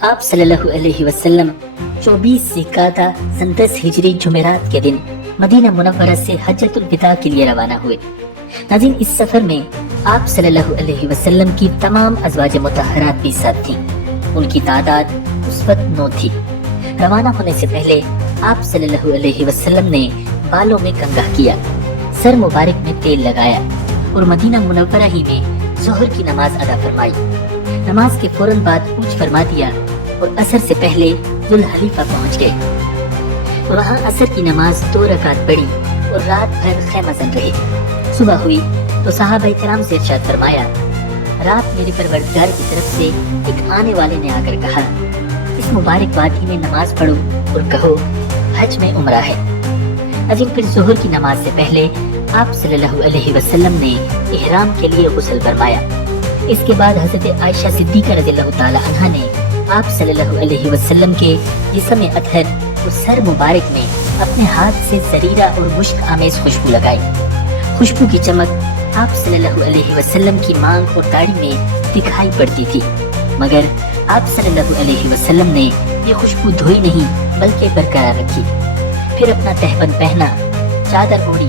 آپ صلی اللہ علیہ وسلم 24 ذی-القعدہ سن 10 ہجری جمعرات کے دن مدینہ منورہ سے حجۃ الوداع کے لیے روانہ ہوئے۔ ناظرین، اس سفر میں آپ صلی اللہ علیہ وسلم کی تمام ازواج مطہرات بھی ساتھ تھیں۔ ان کی تعداد اس وقت 9 تھی۔ روانہ ہونے سے پہلے آپ صلی اللہ علیہ وسلم نے بالوں میں کنگھا کیا، سر مبارک میں تیل لگایا اور مدینہ منورہ ہی میں ظہر کی نماز ادا فرمائی۔ نماز کے فوراً بعد کوچ فرما دیا اور عصر سے پہلے ذوالحلیفہ پہنچ گئے۔ وہاں عصر کی نماز 2 رکعت پڑھی اور رات بھر خیمہ زن رہے۔ صبح ہوئی تو صحابہ کرام سے ارشاد فرمایا، رات میرے پروردگار کی طرف سے ایک آنے والے نے آ کر کہا، اس مبارک وادی میں نماز پڑھو اور کہو حج میں عمرہ ہے۔ عظیم، پھر ظہر کی نماز سے پہلے آپ صلی اللہ علیہ وسلم نے احرام کے لیے غسل فرمایا۔ اس کے بعد حضرت عائشہ صدیقہ رضی اللہ تعالی عنہا نے آپ صلی اللہ علیہ وسلم کے جسم اطہر اور سر مبارک میں اپنے ہاتھ سے زریرہ اور مشک آمیز خوشبو لگائی۔ خوشبو کی چمک آپ صلی اللہ علیہ وسلم کی مانگ اور داڑھی میں دکھائی پڑتی تھی، مگر آپ صلی اللہ علیہ وسلم نے یہ خوشبو دھوئی نہیں بلکہ برقرار رکھی۔ پھر اپنا تہبند پہنا، چادر اوڑھی،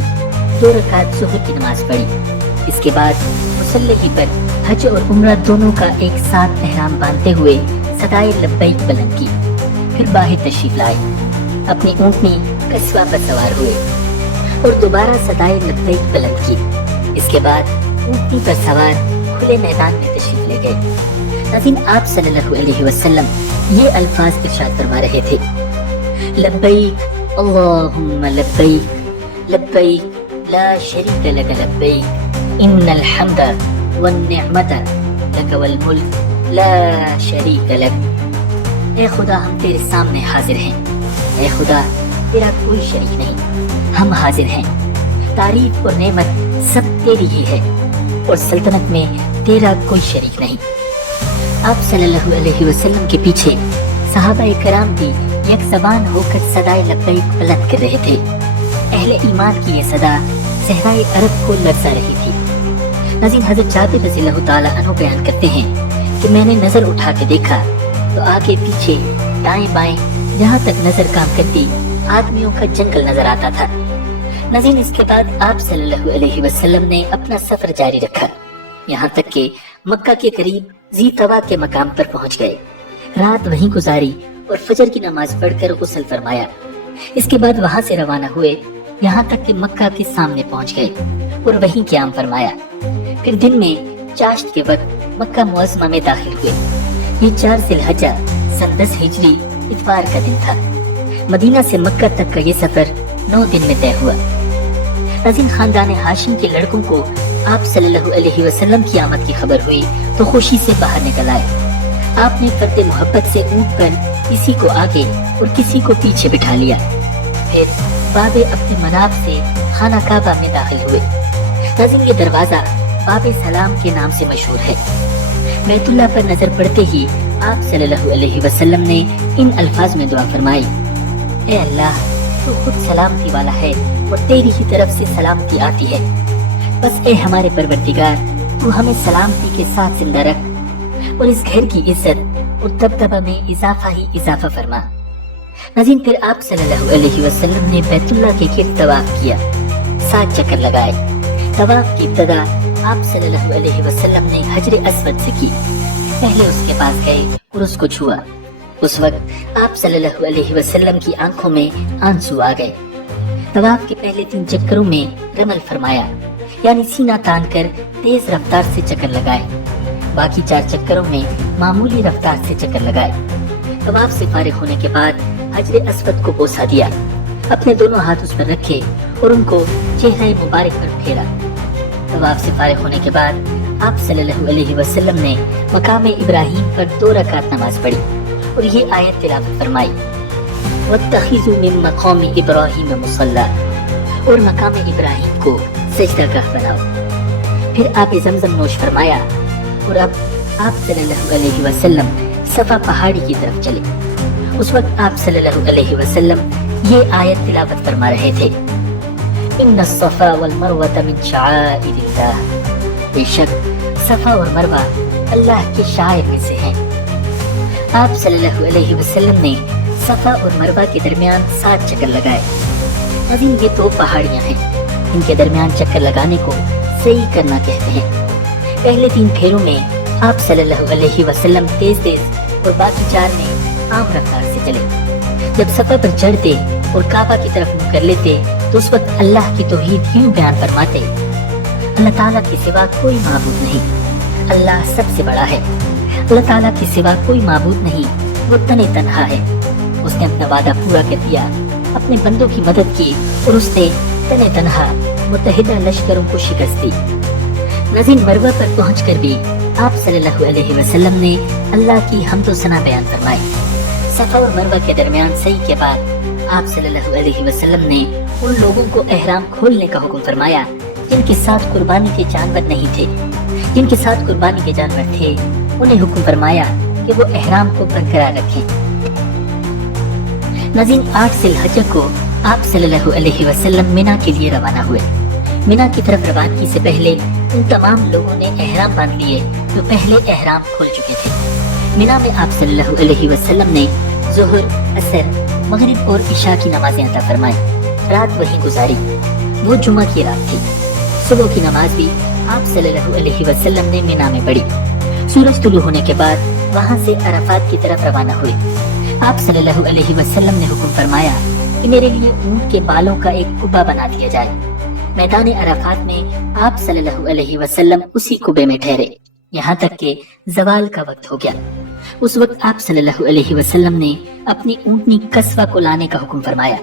2 رکعت ظہر کی نماز پڑھی۔ اس کے بعد مصلی پر حج اور عمرہ دونوں کا ایک ساتھ احرام باندھتے ہوئے صدائے لبیک بلند کی۔ پھر باہر تشریف لائے، اپنی اونٹنی قصوہ پر سوار ہوئے اور دوبارہ صدائے لبیک بلند کی۔ اس کے بعد اونٹنی پر سوار کھلے میدان میں تشریف لے گئے۔ ناظرین، آپ صلی اللہ علیہ وسلم یہ الفاظ ارشاد فرما رہے تھے، لبیک اللہم لبیک لبیک لا شریک لک لبیک ان الحمد والنعمت لک والملک لا شریک لک۔ اے خدا، ہم تیرے سامنے حاضر ہیں، اے خدا تیرا کوئی شریک نہیں، ہم حاضر ہیں، تعریف اور نعمت سب تیری ہی ہے اور سلطنت میں تیرا کوئی شریک نہیں۔ آپ صلی اللہ علیہ وسلم کے پیچھے صحابہ کرام بھی یک زبان ہو کر صدائے لبیک بلند کر رہے تھے۔ اہل ایمان کی یہ صدا صحرائے عرب کو لرزا رہی تھی۔ ناظرین، حضرت جابر رضی اللہ تعالی عنہ بیان کرتے ہیں کہ میں نے نظر اٹھا کے دیکھا تو آگے پیچھے دائیں بائیں جہاں تک نظر کام کرتی آدمیوں کا جنگل نظر آتا تھا۔ ناظرین، اس کے بعد آپ صلی اللہ علیہ وسلم نے اپنا سفر جاری رکھا، یہاں تک کہ مکہ کے قریب ذی طوا کے مقام پر پہنچ گئے۔ رات وہیں گزاری اور فجر کی نماز پڑھ کر غسل فرمایا۔ اس کے بعد وہاں سے روانہ ہوئے، یہاں تک کہ مکہ کے سامنے پہنچ گئے اور وہیں قیام فرمایا۔ پھر دن میں چاشت کے وقت مکہ معظمہ میں داخل ہوئے۔ یہ 4 ذی الحجہ سن 10 ہجری اتوار کا دن تھا۔ مدینہ سے مکہ تک کا یہ سفر 9 دن میں طے ہوا۔ ناظرین، خاندان ہاشم کے لڑکوں کو آپ صلی اللہ علیہ وسلم کی آمد کی خبر ہوئی تو خوشی سے باہر نکل آئے۔ آپ نے فرد محبت سے اونٹ پر کسی کو آگے اور کسی کو پیچھے بٹھا لیا۔ پھر باب اپنے مناب سے خانہ کعبہ میں داخل ہوئے۔ ناظرین، یہ دروازہ باب سلام کے نام سے مشہور ہے۔ بیت اللہ پر نظر پڑتے ہی آپ صلی اللہ علیہ وسلم نے ان الفاظ میں دعا فرمائی، اے اللہ، تو خود سلامتی والا ہے اور تیری ہی طرف سے سلامتی آتی ہے، بس اے ہمارے پروردگار، تو ہمیں سلامتی کے ساتھ زندہ رکھ اور اس گھر کی عزت اور دبدبہ میں اضافہ ہی اضافہ فرما۔ ناظرین، پھر آپ صلی اللہ علیہ وسلم نے بیت اللہ کے گرد طواف کیا، 7 چکر لگائے۔ طواف کی ابتدا آپ صلی اللہ علیہ وسلم نے حجر اسود سے کی۔ پہلے اس کے پاس گئے اور اس کو چھوا۔ اس وقت آپ صلی اللہ علیہ وسلم کی آنکھوں میں آنسو آ گئے۔ طواف کے پہلے 3 چکروں میں رمل فرمایا، یعنی سینہ تان کر تیز رفتار سے چکر لگائے۔ باقی 4 چکروں میں معمولی رفتار سے چکر لگائے۔ طواف سے فارغ ہونے کے بعد حجر اسود کو بوسہ دیا، اپنے دونوں ہاتھ اس پر رکھے اور ان کو چہرہ مبارک پر پھیرا۔ طواف سے فارغ ہونے کے بعد آپ صلی اللہ علیہ وسلم نے مقام ابراہیم پر 2 رکعت نماز پڑھی اور یہ آیت تلاوت فرمائی، وَاتَّخِذُوا مِن مَقَامِ إِبْرَاهِيمَ مُصَلًّى، اور مقام ابراہیم کو سجدہ گاہ بناؤ۔ پھر آپ زمزم نوش فرمایا اور اب آپ صلی اللہ علیہ وسلم صفا پہاڑی کی طرف چلے۔ اس وقت آپ صلی اللہ علیہ وسلم یہ آیت تلاوت فرما رہے تھے، ان الصفا والمروة من شعائر اللہ، بے شک صفا اور مروہ اللہ کے شعائر میں سے ہیں۔ آپ صلی اللہ علیہ وسلم نے صفا اور مروہ کے درمیان 7 چکر لگائے۔ ناظرین، یہ 2 پہاڑیاں ہیں، ان کے درمیان چکر لگانے کو صحیح کرنا کہتے ہیں۔ پہلے 3 پھیروں میں آپ صلی اللہ علیہ وسلم تیز اور باقی 4 میں عام رفتار سے چلے۔ جب صفا پر چڑھتے اور کعبہ کی طرف منہ کر لیتے تو اس وقت اللہ کی توحید یوں بیان فرماتے: اللہ تعالیٰ کے سوا کوئی معبود نہیں، اللہ سب سے بڑا ہے۔ اللہ تعالیٰ کے سوا کوئی معبود نہیں، وہ تنہا ہے۔ اس نے اپنا وعدہ پورا کر دیا، اپنے بندوں کی مدد کی اور اس نے تنہا متحدہ لشکروں کو شکست دی۔ ناظرین، مروہ پر پہنچ کر بھی آپ صلی اللہ علیہ وسلم نے اللہ کی حمد و ثنا بیان فرمائی۔ صفا اور مروہ کے درمیان سعی کے بعد آپ صلی اللہ علیہ وسلم نے ان لوگوں کو احرام کھولنے کا حکم فرمایا جن کے ساتھ قربانی کے جانور نہیں تھے۔ جن کے ساتھ قربانی کے جانور تھے انہیں حکم فرمایا کہ وہ احرام کو برقرار رکھیں۔ ناظرین، 8 ذی الحجہ کو آپ صلی اللہ علیہ وسلم مینا کے لیے روانہ ہوئے۔ مینا کی طرف روانگی سے پہلے ان تمام لوگوں نے احرام باندھ لیے جو پہلے احرام کھول چکے تھے۔ مینا میں آپ صلی اللہ علیہ وسلم نے ظہر، عصر، مغرب اور عشاء کی نمازیں عطا فرمائیں۔ رات وہیں گزاری، وہ جمعہ کی رات تھی۔ صبح کی نماز بھی آپ صلی اللہ علیہ وسلم نے مینا میں پڑھی۔ سورج طلوع ہونے کے بعد وہاں سے عرفات کی طرف روانہ ہوئے۔ آپ صلی اللہ علیہ وسلم نے حکم فرمایا کہ میرے لیے اونٹ کے بالوں کا ایک قبہ بنا دیا جائے۔ میدان عرفات میں آپ صلی اللہ علیہ وسلم اسی قبے میں ٹھہرے یہاں تک کہ زوال کا وقت ہو گیا۔ اس وقت آپ صلی اللہ علیہ وسلم نے اپنی اونٹنی قصوہ کو لانے کا حکم فرمایا۔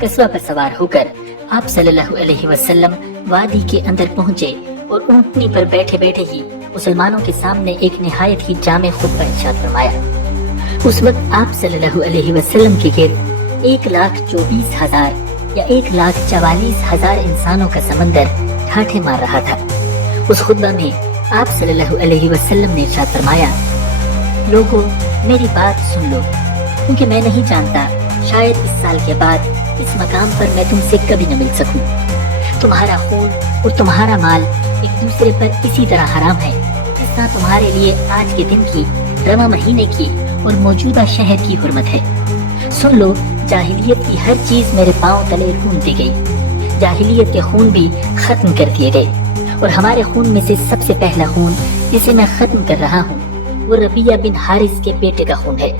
قصوہ پر سوار ہو کر آپ صلی اللہ علیہ وسلم وادی کے اندر پہنچے اور اونٹنی پر بیٹھے بیٹھے ہی مسلمانوں کے سامنے ایک نہایت ہی جامع خطبہ ارشاد فرمایا۔ اس وقت آپ صلی اللہ علیہ وسلم کے گرد 1,24,000 یا 1,44,000 انسانوں کا سمندر ٹھاٹھے مار رہا تھا۔ اس خطبہ میں آپ صلی اللہ علیہ وسلم نے ارشاد فرمایا: لوگوں، میری بات سن لو، کیونکہ میں نہیں جانتا شاید اس سال کے بعد اس مقام پر میں تم سے کبھی نہ مل سکوں۔ تمہارا خون اور تمہارا مال ایک دوسرے پر اسی طرح حرام ہے جس طرح تمہارے لیے آج کے دن کی، رواں مہینے کی اور موجودہ شہر کی حرمت ہے۔ سن لو، جاہلیت کی ہر چیز میرے پاؤں تلے خون دی گئی، جاہلیت کے خون بھی ختم کر دیے گئے، اور ہمارے خون میں سے سب سے پہلا خون جسے میں ختم کر رہا ہوں وہ ربیہ بن حارث کے بیٹے کا خون ہے۔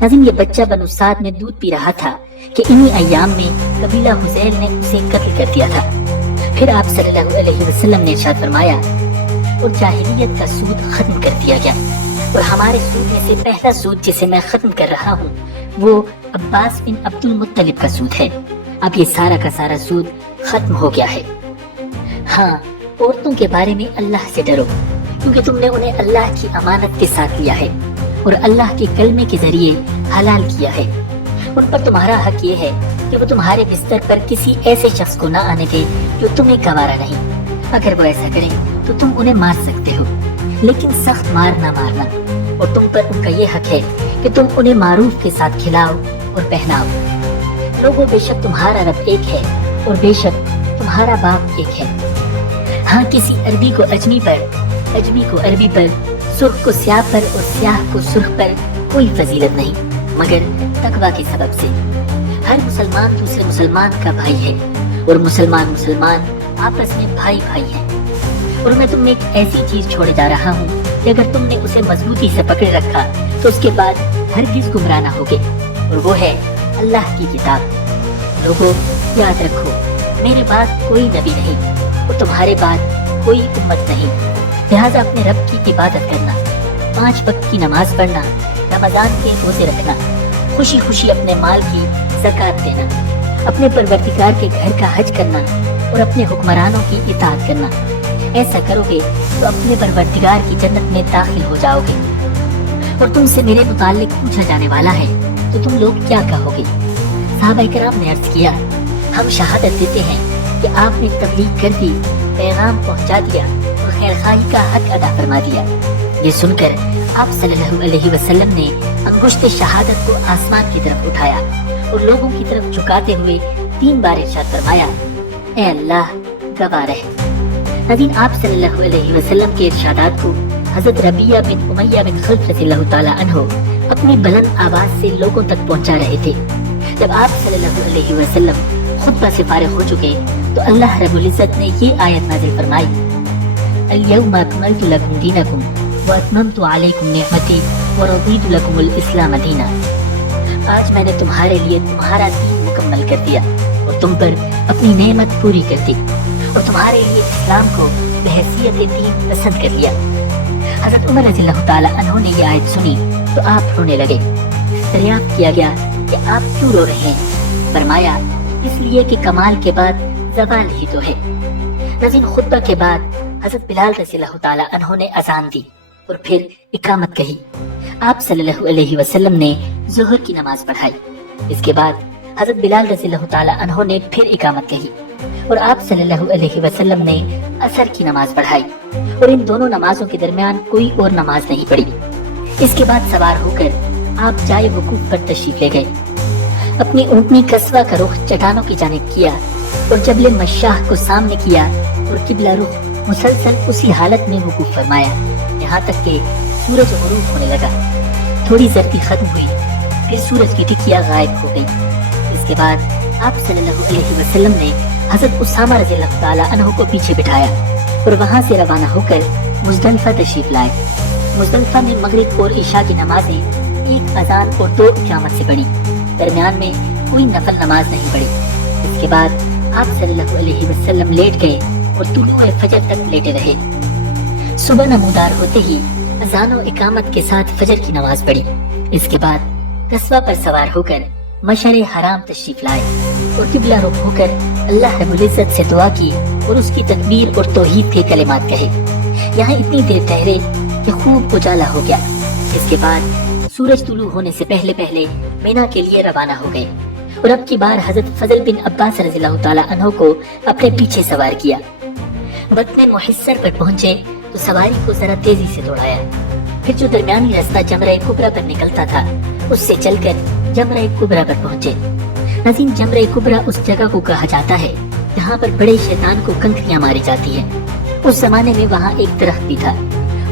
ناظرین، یہ بچہ بنو سعد میں دودھ پی رہا تھا کہ انہی ایام میں قبیلہ حذیل نے اسے قتل کر دیا تھا۔ پھر آپ صلی اللہ علیہ وسلم نے ارشاد فرمایا: اور جاہلیت کا سود ختم کر دیا گیا، اور ہمارے سود میں سے پہلا سود جسے میں ختم کر رہا ہوں وہ عباس بن عبد المطلب کا سود ہے۔ اب یہ سارا کا سارا سود ختم ہو گیا ہے۔ ہاں، عورتوں کے بارے میں اللہ سے ڈرو، کیونکہ تم نے انہیں اللہ کی امانت کے ساتھ لیا ہے اور اللہ کے کلمے کے ذریعے حلال کیا ہے۔ ان پر تمہارا حق یہ ہے کہ وہ تمہارے بستر پر کسی ایسے شخص کو نہ آنے دے جو تمہیں گوارا نہیں۔ اگر وہ ایسا کریں تو تم انہیں مار سکتے ہو، لیکن سخت مار نہ مارنا، اور تم پر ان کا یہ حق ہے کہ تم انہیں معروف کے ساتھ کھلاؤ اور پہناؤ۔ لوگوں، بے شک تمہارا رب ایک ہے اور بے شک تمہارا باپ ایک ہے۔ ہاں، کسی عربی کو اجمی پر، اجمی کو عربی پر، سرخ کو سیاہ پر اور سیاہ کو سرخ پر کوئی فضیلت نہیں مگر تقویٰ کے سبب سے۔ ہر مسلمان دوسرے مسلمان کا بھائی ہے اور مسلمان آپس میں بھائی بھائی ہیں۔ اور میں تم میں ایک ایسی چیز چھوڑے جا رہا ہوں کہ اگر تم نے اسے مضبوطی سے پکڑے رکھا تو اس کے بعد ہرگز گمراہ نہ ہوگے، اور وہ ہے اللہ کی کتاب۔ لوگوں، یاد رکھو، میرے بعد کوئی نبی نہیں اور تمہارے بعد کوئی امت نہیں، لہٰذا اپنے رب کی عبادت کرنا، 5 وقت کی نماز پڑھنا، رمضان کے روزے رکھنا، خوشی خوشی اپنے مال کی زکوٰۃ دینا، اپنے پروردگار کے گھر کا حج کرنا اور اپنے حکمرانوں کی اطاعت کرنا۔ ایسا کرو گے تو اپنے پروردگار کی جنت میں داخل ہو جاؤ گے۔ اور تم سے میرے متعلق پوچھا جانے والا ہے تو تم لوگ کیا کہو گے؟ صحابہ کرام نے عرض کیا: ہم شہادت دیتے ہیں کہ آپ نے تبلیغ کر دی، پیغام پہنچا دیا اور خیر خواہی کا حق ادا فرما دیا۔ یہ سن کر آپ صلی اللہ علیہ وسلم نے انگشت شہادت کو آسمان کی طرف اٹھایا اور لوگوں کی طرف جھکاتے ہوئے 3 بار ارشاد فرمایا: اے اللہ، گواہ رہ۔ ناظرین، آپ صلی اللہ علیہ وسلم کے ارشادات کو حضرت ربیہ بن امیہ بن خلف رضی اللہ تعالیٰ عنہ اپنی بلند آواز سے لوگوں تک پہنچا رہے تھے۔ جب آپ صلی اللہ علیہ وسلم خطبہ سے فارغ ہو چکے تو اللہ رب العزت نے یہ آیت نازل فرمائی، الیوم اکملت لکم دینکم واتممت علیکم نعمتی ورضیت لکم الاسلام دینا۔ آج میں نے تمہارے لیے تمہارا دین مکمل کر دیا اور تم پر اپنی نعمت پوری کر دی اور تمہارے لیے اسلام کو بحیثیت دین پسند کر لیا۔ حضرت عمر رضی اللہ تعالی عنہ نے یہ آیت سنی تو آپ رونے لگے۔ دریافت کیا گیا کہ آپ کیوں رو رہے ہیں؟ فرمایا، اس لیے کہ کمال کے بعد زوال ہی تو ہے۔ ناظرین، خطبہ کے بعد حضرت بلال رضی اللہ تعالی عنہ نے اذان دی اور پھر اقامت کہی۔ آپ صلی اللہ علیہ وسلم نے ظہر کی نماز پڑھائی۔ اس کے بعد حضرت بلال رضی اللہ تعالی عنہ نے پھر اقامت کہی اور آپ صلی اللہ علیہ وسلم نے عصر کی نماز پڑھائی اور ان دونوں نمازوں کے درمیان کوئی اور نماز نہیں پڑھی۔ اس کے بعد سوار ہو کر آپ جائے وقوف پر تشریف لے گئے۔ اپنی اونٹنی قصوہ کا رخ چٹانوں کی جانب کیا اور جبل مشاہ کو سامنے کیا اور قبلہ رخ مسلسل اسی حالت میں وقوف فرمایا یہاں تک کہ سورج غروب ہونے لگا۔ تھوڑی زردی ختم ہوئی، پھر سورج کی ٹکیاں غائب ہو گئی۔ اس کے بعد آپ صلی اللہ علیہ وسلم نے حضرت اسامہ رضی اللہ تعالی عنہ کو پیچھے بٹھایا اور وہاں سے روانہ ہو کر مزدلفہ تشریف لائے۔ مزدلفہ میں مغرب اور عشاء کی نمازیں ایک اذان اور 2 اقامت سے پڑھی، درمیان میں کوئی نفل نماز نہیں پڑھی۔ اس کے بعد آپ صلی اللہ علیہ وسلم لیٹ گئے اور طلوع فجر تک لیٹے رہے۔ صبح نمودار ہوتے ہی اذان و اقامت کے ساتھ فجر کی نماز پڑھی۔ اس کے بعد قصوہ پر سوار ہو کر مشعر حرام تشریف لائے اور قبلہ رخ ہو کر اللہ رب العزت سے دعا کی اور اس کی تکبیر اور توحید کے کلمات کہے۔ یہاں اتنی دیر ٹھہرے کہ خوب اجالا ہو گیا۔ اس کے بعد سورج طلوع ہونے سے پہلے پہلے مینا کے لیے روانہ ہو گئے اور اب کی بار حضرت فضل بن عباس رضی اللہ تعالی عنہ کو اپنے پیچھے سوار کیا۔ وقت میں محصر پر پہنچے تو سواری کو ذرا تیزی سے دوڑایا، پھر جو درمیانی راستہ جمرہ کبریٰ پر نکلتا تھا اس سے چل کر جمرہ کبریٰ پر پہنچے۔ ناظرین، جمرہ کبریٰ اس جگہ کو کہا جاتا ہے جہاں پر بڑے شیطان کو کنکریاں ماری جاتی ہیں۔ اس زمانے میں وہاں ایک درخت بھی تھا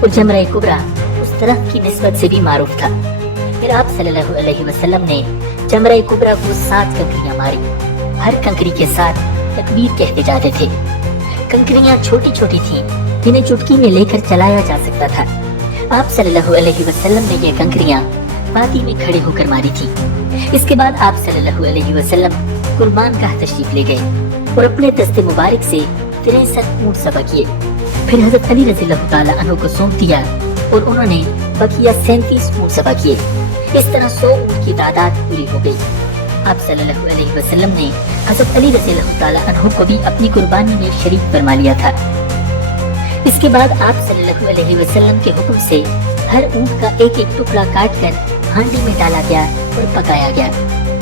اور جمرہ کبریٰ اس درخت کی نسبت سے بھی معروف تھا۔ پھر آپ صلی اللہ علیہ وسلم نے جمرہ کبریٰ کو 7 کنکریاں ماری، ہر کنکری کے ساتھ تکبیر کہتے جاتے تھے۔ کنکریاں چھوٹی چھوٹی تھیں جنہیں چٹکی میں لے کر چلایا جا سکتا تھا۔ آپ صلی اللہ علیہ وسلم نے یہ کنکریاں وادی میں کھڑے ہو کر ماری تھی۔ اس کے بعد آپ صلی اللہ علیہ وسلم قربان گاہ تشریف لے گئے اور اپنے دست مبارک سے 63 اونٹ ذبح کیے۔ پھر حضرت علی رضی اللہ تعالی عنہ کو سونپ دیا اور انہوں نے بقیہ 37 اونٹ ذبح کیے۔ اس طرح 100 اونٹ کی تعداد پوری ہو گئی۔ آپ صلی اللہ علیہ وسلم نے حضرت علی رضی اللہ تعالی عنہ کو بھی اپنی قربانی میں شریک فرما لیا تھا۔ اس کے بعد آپ صلی اللہ علیہ وسلم کے حکم سے ہر اونٹ کا ایک ایک ٹکڑا کاٹ کر ہانڈی میں ڈالا گیا اور پکایا گیا۔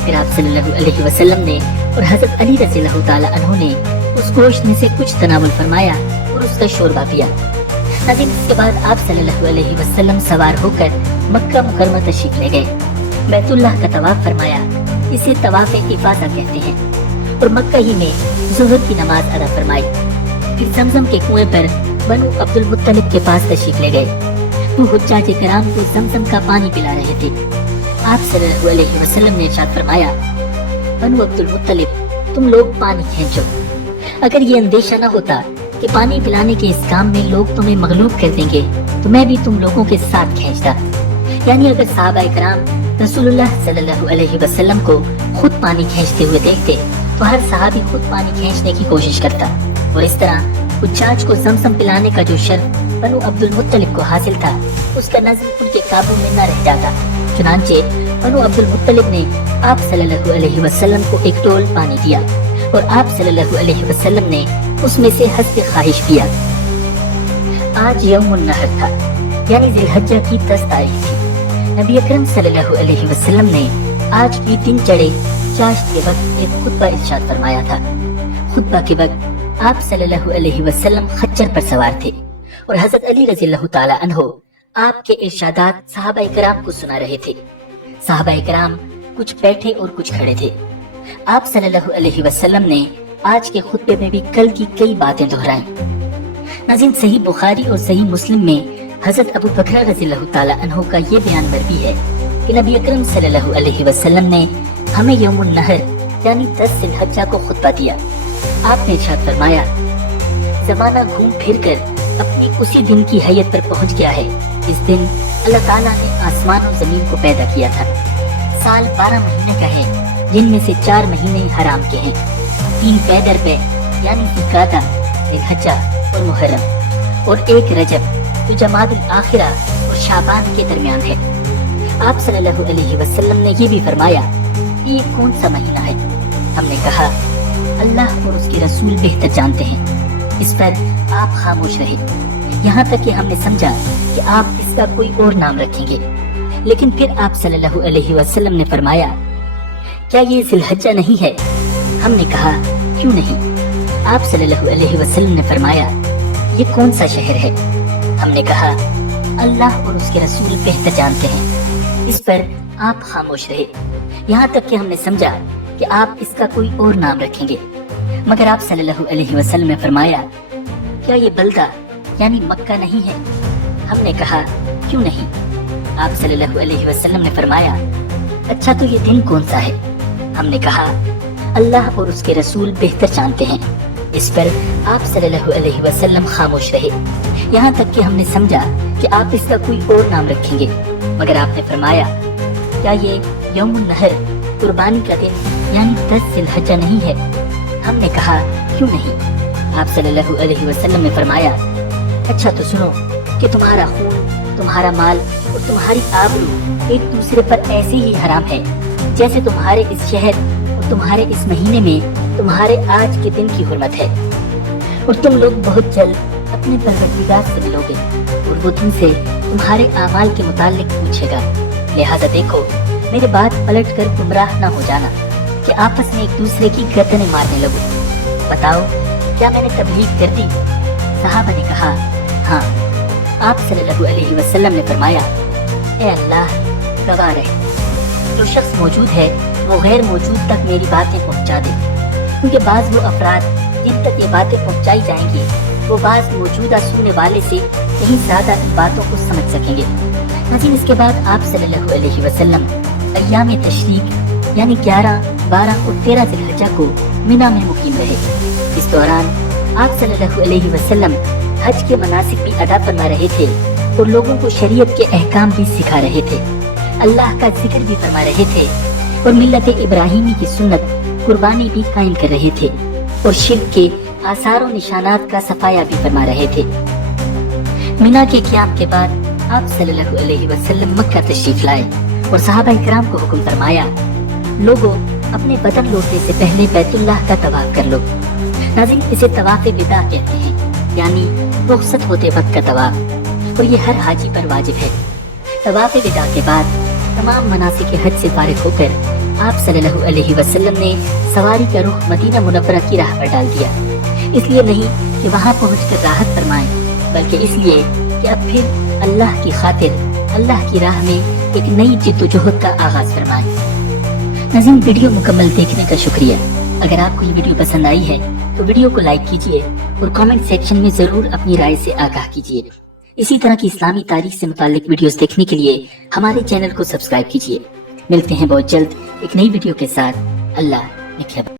پھر آپ صلی اللہ علیہ وسلم نے اور حضرت علی رضی اللہ تعالی عنہ نے اس گوشت میں سے کچھ تناول فرمایا اور اس کا شوربہ پیا۔ ناظرین، اس کے بعد آپ صلی اللہ علیہ وسلم سوار ہو کر مکہ مکرمہ تشریف لے گئے، بیت اللہ کا طواف فرمایا، اسے طواف افاضہ کہتے ہیں، اور مکہ ہی میں ظہر کی نماز ادا فرمائی۔ پھر زمزم کے کنویں پر بنو عبد المطلب کے پاس تشریف لے گئے۔ وہ حجاج کرام کو زمزم کا پانی پلا رہے تھے۔ آپ صلی اللہ علیہ وسلم نے ارشاد فرمایا، بنو عبد المطلب، تم لوگ پانی کھینچو۔ اگر یہ اندیشہ نہ ہوتا کہ پانی پلانے کے اس کام میں لوگ تمہیں مغلوب کر دیں گے تو میں بھی تم لوگوں کے ساتھ کھینچتا۔ یعنی اگر صحابہ کرام رسول اللہ صلی اللہ علیہ وسلم کو خود پانی کھینچتے ہوئے دیکھتے تو ہر صحابی خود پانی کھینچنے کی کوشش کرتا، اور اس طرح حجاج کو زمزم پلانے کا جو شرف بنو عبد المطلب کو حاصل تھا اس کا نظم ان کے قابو میں نہ رہ جاتا۔ چنانچہ بنو عبد المطلب نے آپ صلی اللہ علیہ وسلم کو ایک ڈول پانی دیا اور آپ صلی اللہ علیہ وسلم نے اس میں سے حسب خواہش پیا۔ آج یوم النحر تھا، یعنی ذی الحجہ کی 10 تاریخ تھی۔ نبی اکرم صلی اللہ علیہ وسلم نے آج کی دن چڑھے چاشت کے وقت ایک خطبہ ارشاد فرمایا تھا۔ خطبہ کے وقت آپ صلی اللہ علیہ وسلم خچر پر سوار تھے اور حضرت علی رضی اللہ تعالی عنہ آپ کے ارشادات صحابہ کرام کو سنا رہے تھے۔ صحابہ کرام کچھ بیٹھے اور کچھ کھڑے تھے۔ آپ صلی اللہ علیہ وسلم نے آج کے خطبے میں بھی کل کی کئی باتیں دہرائیں۔ ناظرین، صحیح بخاری اور صحیح مسلم میں حضرت ابو بکر رضی اللہ تعالی عنہ کا یہ بیان مروی ہے کہ نبی اکرم صلی اللہ علیہ وسلم نے ہمیں یوم النحر یعنی 10 ذی الحجہ کو خطبہ دیا۔ آپ نے ارشاد فرمایا، زمانہ گھوم پھر کر اپنی اسی دن کی حیت پر پہنچ گیا ہے۔ اس دن اللہ تعالیٰ نے آسمان و زمین کو پیدا کیا تھا۔ سال 12 مہینے کا ہے، جن میں سے 4 مہینے حرام کے ہیں، 3 پیدر پہ یعنی ذوالقعدہ، ذی الحجہ اور محرم، اور 1 رجب جو جمادی الاخرہ اور شعبان کے درمیان ہے۔ آپ صلی اللہ علیہ وسلم نے یہ بھی فرمایا، یہ کون سا مہینہ ہے؟ ہم نے کہا، اللہ اور اس کے رسول بہتر جانتے ہیں۔ اس پر آپ خاموش رہے، یہاں تک کہ ہم نے سمجھا کہ آپ اس کا کوئی اور نام رکھیں گے۔ لیکن پھر آپ صلی اللہ علیہ وسلم نے فرمایا، کیا یہ ذی الحجہ نہیں ہے؟ ہم نے کہا، کیوں نہیں؟ آپ صلی اللہ علیہ وسلم نے فرمایا، یہ کون سا شہر ہے؟ ہم نے کہا، اللہ اور اس کے رسول بہتر جانتے ہیں۔ اس پر آپ خاموش رہے، یہاں تک کہ ہم نے سمجھا کہ آپ اس کا کوئی اور نام رکھیں گے۔ مگر آپ صلی اللہ علیہ وسلم نے فرمایا، کیا یہ بلدہ یعنی مکہ نہیں ہے؟ ہم نے کہا، کیوں نہیں؟ آپ صلی اللہ علیہ وسلم نے فرمایا، اچھا تو یہ دن کون سا ہے؟ ہم نے کہا، اللہ اور اس کے رسول بہتر جانتے ہیں۔ اس پر آپ صلی اللہ علیہ وسلم خاموش رہے، یہاں تک کہ ہم نے سمجھا کہ آپ اس کا کوئی اور نام رکھیں گے۔ مگر آپ نے فرمایا، کیا یہ یوم النحر قربانی کا دن یعنی 10 ذی الحجہ نہیں ہے؟ ہم نے کہا، کیوں نہیں؟ آپ صلی اللہ علیہ وسلم نے فرمایا، اچھا تو سنو کہ تمہارا خون، تمہارا مال اور تمہاری آبرو ایک دوسرے پر ایسے ہی حرام ہے جیسے تمہارے اس شہر اور تمہارے اس مہینے میں تمہارے آج کے دن کی حرمت ہے۔ اور تم لوگ بہت جلد اپنے پروردگار سے ملو گے اور وہ تم سے تمہارے اعمال کے متعلق پوچھے گا۔ لہذا دیکھو، میرے بات پلٹ کر گمراہ نہ ہو جانا کہ آپس میں ایک دوسرے کی گردنیں مارنے لگو۔ بتاؤ، کیا میں نے تبلیغ کر دی؟ صحابہ نے کہا، ہاں۔ آپ صلی اللہ علیہ وسلم نے فرمایا، اے اللہ، گواہ رہے، جو شخص موجود ہے وہ غیر موجود تک میری باتیں پہنچا دے، کیونکہ بعض وہ افراد جن تک یہ باتیں پہنچائی جائیں گی وہ بعض موجودہ سننے والے سے کہیں زیادہ ان باتوں کو سمجھ سکیں گے۔ ناظرین، اس کے بعد آپ صلی اللہ علیہ وسلم ایام تشریق یعنی 11، 12 اور 13 ذی الحجہ کو مینا میں مقیم رہے۔ اس دوران آپ صلی اللہ علیہ وسلم حج کے مناسک بھی ادا فرما رہے تھے اور لوگوں کو شریعت کے احکام بھی سکھا رہے تھے، اللہ کا ذکر بھی فرما رہے تھے اور ملت ابراہیمی کی سنت قربانی بھی قائم کر رہے تھے اور شرک کے آثار و نشانات کا صفایا بھی فرما رہے تھے۔ مینا کے قیام کے بعد آپ صلی اللہ علیہ وسلم مکہ تشریف لائے اور صحابہ کرام کو حکم فرمایا، لوگوں اپنے وطن لوٹنے سے پہلے بیت اللہ کا طواف کر لو۔ ناظرین، اسے طواف وداع کہتے ہیں، یعنی رخصت ہوتے وقت کا طواف، اور یہ ہر حاجی پر واجب ہے۔ طواف وداع کے بعد تمام مناسک حج سے فارغ ہو کر آپ صلی اللہ علیہ وسلم نے سواری کا رخ مدینہ منورہ کی راہ پر ڈال دیا، اس لیے نہیں کہ وہاں پہنچ کر راحت فرمائیں، بلکہ اس لیے کہ اب پھر اللہ کی خاطر اللہ کی راہ میں ایک نئی جد و جہد کا آغاز فرمائیں۔ ناظرین، ویڈیو مکمل دیکھنے کا شکریہ۔ اگر آپ کو یہ ویڈیو پسند آئی ہے تو ویڈیو کو لائک کیجیے اور کامنٹ سیکشن میں ضرور اپنی رائے سے آگاہ کیجیے۔ اسی طرح کی اسلامی تاریخ سے متعلق ویڈیوز دیکھنے کے لیے ہمارے چینل کو سبسکرائب کیجیے۔ ملتے ہیں بہت جلد ایک نئی ویڈیو کے ساتھ۔ اللہ نگہبان۔